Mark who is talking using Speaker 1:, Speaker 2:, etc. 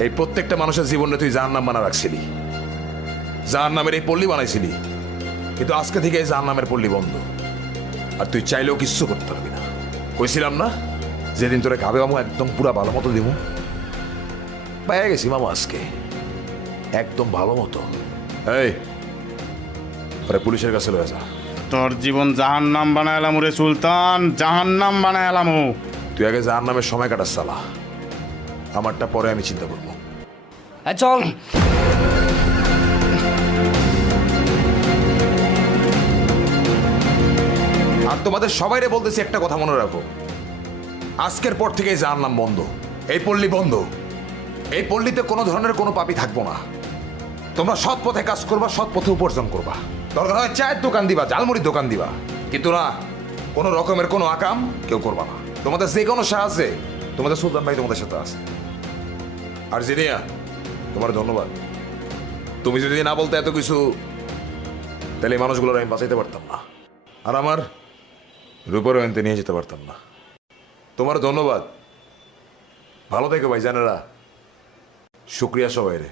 Speaker 1: এই প্রত্যেকটা মানুষের জীবনে তুই যার নাম বানা রাখছিলি। যার নামের এই পল্লী বানাইছিলি। কিন্তু আজকে থেকে এই যার নামের পল্লী বন্ধ। আর তুই চাইলেও কিচ্ছু করতে পারবি না। কইছিলাম না? যেদিন তোরে খাবে মামু একদম পুরা ভালো মতো দিব পেয়ে গেছি মামু আজকে। একদম ভালো মতো। এই ওরে পুলিশের কাছে লয়ে যা।
Speaker 2: তোর জীবন জাহান্নাম বানাইলাম রে সুলতান জাহান্নাম বানাইলাম।
Speaker 1: তুই আগে যার নামের সময় কাটাস সালা আমারটা পরে আমি চিন্তা করব।
Speaker 3: চল।
Speaker 1: আর তোমাদের সবাইরে বলতেছি একটা কথা মনে রাখো। আজকের পর থেকে এই নাম বন্ধ। এই পল্লী বন্ধ। এই পল্লীতে কোনো ধরনের কোনো পাপি থাকব না। তোমরা সৎ পথে কাজ করবা সৎ পথে উপার্জন করবা। দরকার হয় চায়ের দোকান দিবা ঝালমুড়ির দোকান দিবা। কিন্তু না কোনো রকমের কোনো আকাম কেউ করবা না। তোমাদের যে কোনো সাহায্যে তোমাদের সুলতান ভাই তোমাদের সাথে আছে। আর জিনিয়া তোমার ধন্যবাদ। তুমি যদি না বলতে এত কিছু, তাহলে এই মানুষগুলোর আমি বাঁচাইতে পারতাম না। আর আমার রূপের এনতে নিয়ে যেতে পারতাম না। তোমার ধন্যবাদ। ভালো থেকো ভাই জানেরা শুক্রিয়া সবাই রে